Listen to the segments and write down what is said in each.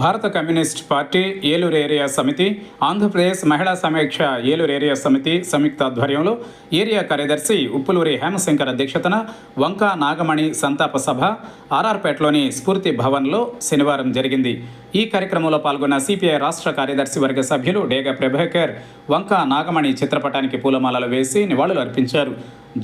భారత communist party Eluru area సమితి, ఆంధ్రప్రదేశ్ మహిళా సమీక్ష ఏలూరు ఏరియా సమితి సంయుక్త ఆధ్వర్యంలో ఏరియా కార్యదర్శి ఉప్పులూరి హేమశంకర్ అధ్యక్షతన వంకా నాగమణి సంతాప సభ ఆర్ఆర్పేటలోని స్ఫూర్తి భవన్లో శనివారం జరిగింది. ఈ కార్యక్రమంలో పాల్గొన్న సిపిఐ రాష్ట్ర కార్యదర్శి వర్గ సభ్యులు డేగ ప్రభాకర్ వంకా నాగమణి చిత్రపటానికి పూలమాలలు వేసి నివాళులు అర్పించారు.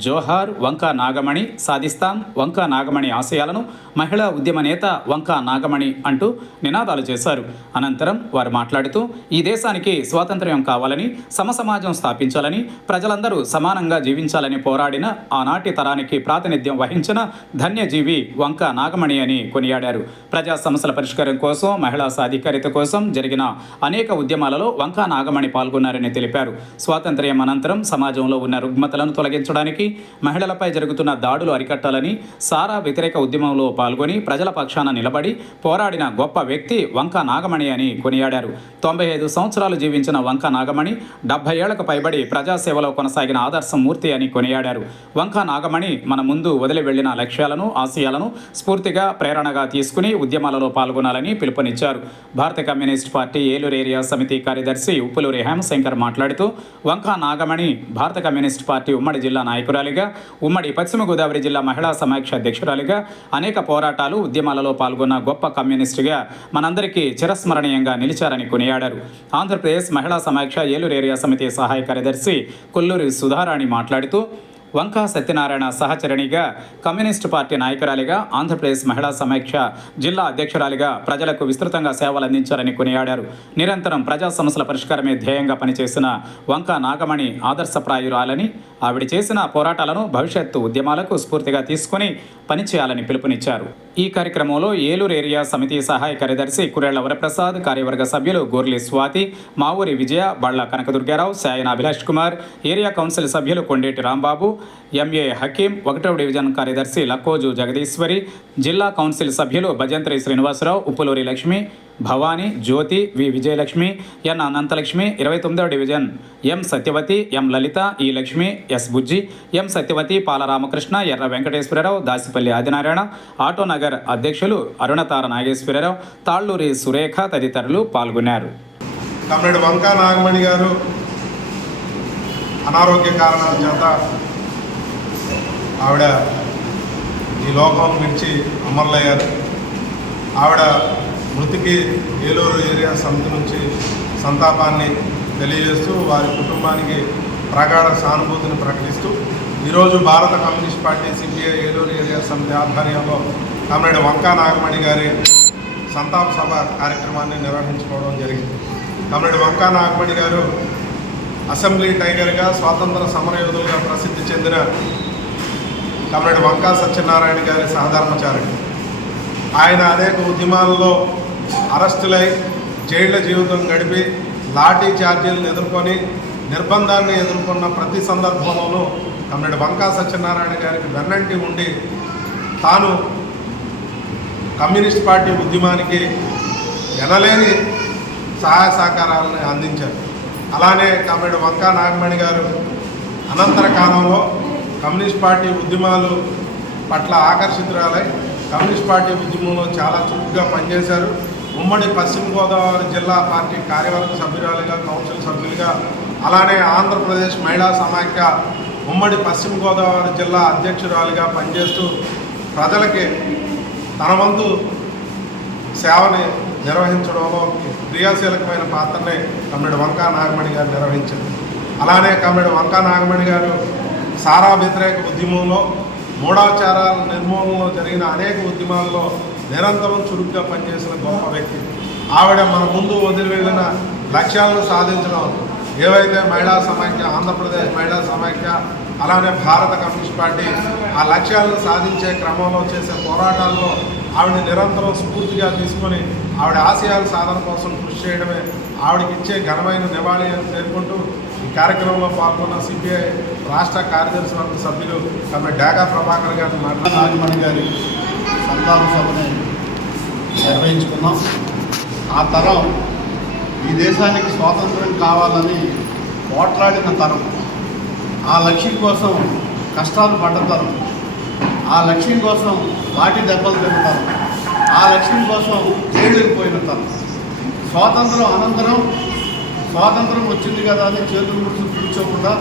జోహార్ వంకా నాగమణి, సాధిస్తాం వంకా నాగమణి ఆశయాలను, మహిళా ఉద్యమ నేత వంకా నాగమణి అంటూ నినాదాలు చేశారు. అనంతరం వారు మాట్లాడుతూ ఈ దేశానికి స్వాతంత్ర్యం కావాలని, సమసమాజం స్థాపించాలని, ప్రజలందరూ సమానంగా జీవించాలని పోరాడిన ఆనాటి తరానికి ప్రాతినిధ్యం వహించిన ధన్యజీవి వంకా నాగమణి అని కొనియాడారు. ప్రజా సమస్యల పరిష్కారం కోసం, మహిళా సాధికారిత కోసం జరిగిన అనేక ఉద్యమాలలో వంకా నాగమణి పాల్గొన్నారని తెలిపారు. స్వాతంత్ర్యం అనంతరం సమాజంలో ఉన్న రుగ్మతలను తొలగించడానికి, మహిళలపై జరుగుతున్న దాడులు అరికట్టాలని సారా వ్యతిరేక ఉద్యమంలో పాల్గొని ప్రజల పక్షాన నిలబడి పోరాడిన గొప్ప వ్యక్తి వంకా నాగమణి అని కొనియాడారు. 95 సంవత్సరాలు జీవించిన వంకా నాగమణి 70 ఏళ్లకు పైబడి ప్రజాసేవలో కొనసాగిన ఆదర్శమూర్తి అని కొనియాడారు. వంకా నాగమణి మన ముందు వదిలి వెళ్లిన లక్ష్యాలను, ఆశయాలను స్ఫూర్తిగా, ప్రేరణగా తీసుకుని ఉద్యమాలలో పాల్గొనాలని పిలుపునిచ్చారు. భారత కమ్యూనిస్ట్ పార్టీ ఏలూరు ఏరియా సమితి కార్యదర్శి ఉప్పులూరి హేమశంకర్ మాట్లాడుతూ వంకా నాగమణి భారత కమ్యూనిస్ట్ పార్టీ ఉమ్మడి జిల్లా నాయకురాలిగా, ఉమ్మడి పశ్చిమ గోదావరి జిల్లా మహిళా సమాక్ష అధ్యక్షురాలిగా అనేక పోరాటాలు, ఉద్యమాలలో పాల్గొన్న గొప్ప కమ్యూనిస్టుగా మనందరికీ చిరస్మరణీయంగా నిలిచారని కొనియాడారు. ఆంధ్రప్రదేశ్ మహిళా సమాక్ష ఏలూరు ఏరియా సమితి సహాయ కార్యదర్శి కొల్లూరి సుధారాణి మాట్లాడుతూ వంకా సత్యనారాయణ సహచరణిగా, కమ్యూనిస్టు పార్టీ నాయకురాలిగా, ఆంధ్రప్రదేశ్ మహిళా సమాఖ్య జిల్లా అధ్యక్షురాలిగా ప్రజలకు విస్తృతంగా సేవలు అందించారని కొనియాడారు. నిరంతరం ప్రజా సమస్యల పరిష్కారమే ధ్యేయంగా పనిచేసిన వంకా నాగమణి ఆదర్శప్రాయురాలని, ఆవిడ చేసిన పోరాటాలను భవిష్యత్తు ఉద్యమాలకు స్ఫూర్తిగా తీసుకుని పనిచేయాలని పిలుపునిచ్చారు. ఈ కార్యక్రమంలో ఏలూరు ఏరియా సమితి సహాయ కార్యదర్శి కురేళ్ల వరప్రసాద్, కార్యవర్గ సభ్యులు గోర్లి స్వాతి, మావూరి విజయ, బళ్ల కనకదుర్గారావు, సాయన అభిలాష్ కుమార్, ఏరియా కౌన్సిల్ సభ్యులు కొండేటి రాంబాబు, ఎంఏ హకీం, 1వ డివిజన్ కార్యదర్శి లక్కోజు జగదీశ్వరి, జిల్లా కౌన్సిల్ సభ్యులు భజంత్రి శ్రీనివాసరావు, ఉప్పులూరి లక్ష్మి, భవానీ, జ్యోతి, వి విజయలక్ష్మి, ఎన్ అనంతలక్ష్మి, 29వ డివిజన్ ఎం సత్యవతి, ఎం లలిత, ఈ లక్ష్మి, ఎస్ బుజ్జి, ఎం సత్యవతి, పాల రామకృష్ణ, ఎర్ర వెంకటేశ్వరరావు, దాసిపల్లి ఆదినారాయణ, ఆటోనగర్ అధ్యక్షులు అరుణతార నాగేశ్వరరావు, తాళ్లూరి సురేఖ తదితరులు పాల్గొన్నారు. కమ్రేడ్ వంకా నాగమణి గారు అనారోగ్య కారణాల చేత ఆవిడ ఈ లోకం విడిచి అమరులయ్యారు. ఆవిడ మృతికి ఏలూరు ఏరియా సమితి నుంచి సంతాపాన్ని తెలియజేస్తూ వారి కుటుంబానికి ప్రగాఢ సానుభూతిని ప్రకటిస్తూ ఈరోజు భారత communist party CPI Eluru area సమితి ఆధ్వర్యంలో కమ్రేడ్ వంకా నాగమణి గారి సంతాప సభ కార్యక్రమాన్ని నిర్వహించుకోవడం జరిగింది. కమ్రేడ్ వంకా నాగమణి గారు అసెంబ్లీ టైగర్గా, స్వాతంత్ర సమరయోధులుగా ప్రసిద్ధి చెందిన కమ్రేడ్ వంకా సత్యనారాయణ గారి సహధర్మచారి. ఆయన అనేక ఉద్యమాల్లో అరెస్టులై జైళ్ల జీవితం గడిపి లాఠీ ఛార్జీలను ఎదుర్కొని, నిర్బంధాన్ని ఎదుర్కొన్న ప్రతి సందర్భంలోనూ కమ్రేడ్ వంకా సత్యనారాయణ గారికి వెన్నంటి ఉండి తాను కమ్యూనిస్ట్ పార్టీ ఉద్యమానికి ఎనలేని సహాయ సహకారాలను అందించారు. అలానే కమ్రేడ్ వంకా నాగమణి గారు అనంతర కాలంలో కమ్యూనిస్ట్ పార్టీ ఉద్యమాలు పట్ల ఆకర్షితురాలై కమ్యూనిస్ట్ పార్టీ ఉద్యమంలో చాలా చురుగ్గా పనిచేశారు. ఉమ్మడి పశ్చిమ గోదావరి జిల్లా పార్టీ కార్యవర్గ సభ్యురాలుగా, కౌన్సిల్ సభ్యులుగా, అలానే ఆంధ్రప్రదేశ్ మహిళా సమాఖ్య ఉమ్మడి పశ్చిమ గోదావరి జిల్లా అధ్యక్షురాలుగా పనిచేస్తూ ప్రజలకి తన వంతు సేవని నిర్వహించడంలో క్రియాశీలకమైన పాత్రనే కమ్రేడ్ వంకా నాగమణి గారు నిర్వహించారు. అలానే కమ్రేడ్ వంకా నాగమణి గారు సారా వ్యతిరేక ఉద్యమంలో, మూఢాచారాల నిర్మూలనలో జరిగిన అనేక ఉద్యమాల్లో నిరంతరం చురుగ్గా పనిచేసిన గొప్ప వ్యక్తి. ఆవిడ మన ముందు వదిలి వెళ్ళిన లక్ష్యాలను సాధించడం, ఏవైతే మహిళా సమాఖ్య, ఆంధ్రప్రదేశ్ మహిళా సమాఖ్య, అలానే భారత కమ్యూనిస్ట్ పార్టీ ఆ లక్ష్యాలను సాధించే క్రమంలో చేసే పోరాటాల్లో ఆవిడ నిరంతరం స్ఫూర్తిగా తీసుకొని ఆవిడ ఆశయాల సాధన కోసం కృషి చేయడమే ఆవిడకి ఇచ్చే ఘనమైన నివాళి అని పేర్కొంటూ ఈ కార్యక్రమంలో పాల్గొన్న సిపిఐ రాష్ట్ర కార్యదర్శి వర్గ సభ్యులు కమ్రేడ్ డేగా ప్రభాకర్ గారిని నాగమణి గారి సంతాప సభని నిర్వహించుకున్నాం. ఆ తరం ఈ దేశానికి స్వాతంత్రం కావాలని పోట్లాడిన తరం, ఆ లక్ష్యం కోసం కష్టాలు పడ్డ తరం, ఆ లక్ష్యం కోసం లాఠీ దెబ్బలు తింటారు, ఆ ఆ లక్ష్యం కోసం జైలుకు పోయిన తను స్వాతంత్రం వచ్చింది కదా అని చేతులు ముడుచు కూర్చోకుండా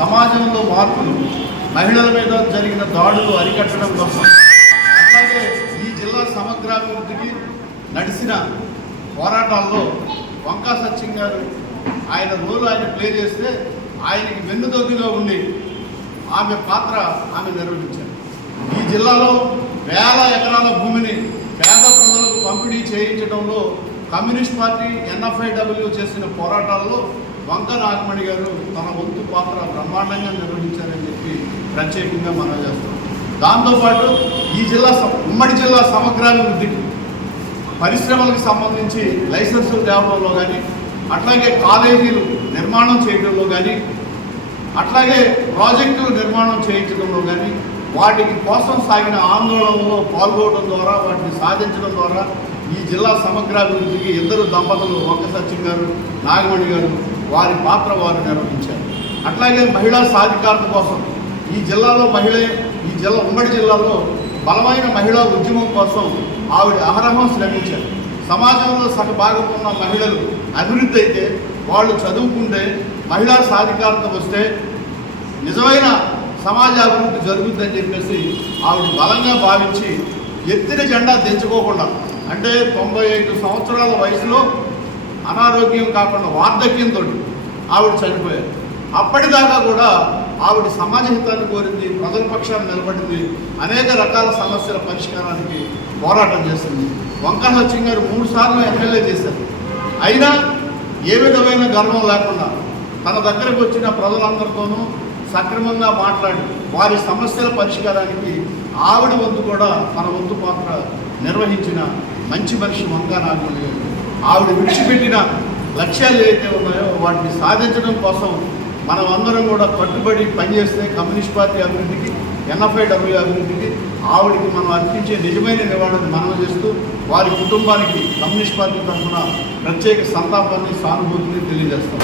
సమాజంలో మార్పులు, మహిళల మీద జరిగిన దాడులు అరికట్టడం కోసం, అట్లాగే ఈ జిల్లా సమగ్రాభివృద్ధికి నడిచిన పోరాటాల్లో వంకా సత్యం గారు ఆయన రోల్ ఆయన ప్లే చేస్తే ఆయనకి వెన్నుదొగ్గుగా ఉండి ఆమె పాత్ర ఆమె నిర్వహించారు. ఈ జిల్లాలో వేల ఎకరాల భూమిని పేద ప్రజలకు పంపిణీ చేయించడంలో కమ్యూనిస్ట్ పార్టీ NFIW చేసిన పోరాటాల్లో వంక నాగమణి గారు తన వంతు పాత్ర బ్రహ్మాండంగా నిర్వహించారని చెప్పి ప్రత్యేకంగా మనం చేస్తాం. దాంతోపాటు ఈ జిల్లా ఉమ్మడి జిల్లా సమగ్రాభివృద్ధికి పరిశ్రమలకు సంబంధించి లైసెన్సులు తేవడంలో కానీ, అట్లాగే కాలేజీలు నిర్మాణం చేయడంలో కానీ, అట్లాగే ప్రాజెక్టులు నిర్మాణం చేయించడంలో కానీ, వాటికి కోసం సాగిన ఆందోళనలో పాల్గొనడం ద్వారా, వాటిని సాధించడం ద్వారా ఈ జిల్లా సమగ్రాభివృద్ధికి ఇద్దరు దంపతులు వంక సత్యం గారు, నాగమణి గారు వారి పాత్ర వారు నిర్వహించారు. అట్లాగే మహిళా సాధికారత కోసం ఈ జిల్లాలో ఉమ్మడి జిల్లాలో బలమైన మహిళా ఉద్యమం కోసం ఆవిడ అహరహం శ్రమించారు. సమాజంలో సగభాగం ఉన్న మహిళలు అభివృద్ధి అయితే, వాళ్ళు చదువుకుంటే, మహిళా సాధికారత వస్తే నిజమైన సమాజ అభివృద్ధి జరుగుతుందని చెప్పేసి ఆవిడ బలంగా భావించి ఎత్తిన జెండా తెంచుకోకుండా, అంటే 95 సంవత్సరాల వయసులో అనారోగ్యం కాకుండా వార్ధక్యంతో ఆవిడ చనిపోయారు. అప్పటిదాకా కూడా ఆవిడ సమాజ హితాన్ని కోరింది, ప్రజల పక్షాన్ని నిలబడింది, అనేక రకాల సమస్యల పరిష్కారానికి పోరాటం చేసింది. వంక సత్యం గారు 3 సార్లు ఎమ్మెల్యే చేశారు. అయినా ఏ విధమైన గర్వం లేకుండా తన దగ్గరకు వచ్చిన ప్రజలందరితోనూ సక్రమంగా మాట్లాడి వారి సమస్యల పరిష్కారానికి ఆవిడ వంతు కూడా తన వంతు పాత్ర నిర్వహించిన మంచి మనిషి వంక నాగమణి గారు. ఆవిడ విడిచిపెట్టిన లక్ష్యాలు ఏవైతే ఉన్నాయో వాటిని సాధించడం కోసం మనం అందరం కూడా కట్టుబడి పనిచేస్తే కమ్యూనిస్ట్ పార్టీ అభివృద్ధికి, NFIW అభివృద్ధికి ఆవిడికి మనం అర్పించే నిజమైన నివాళిని మనం చేస్తూ వారి కుటుంబానికి కమ్యూనిస్ట్ పార్టీ తరఫున ప్రత్యేక సంతాపాన్ని, సానుభూతిని తెలియజేస్తాం.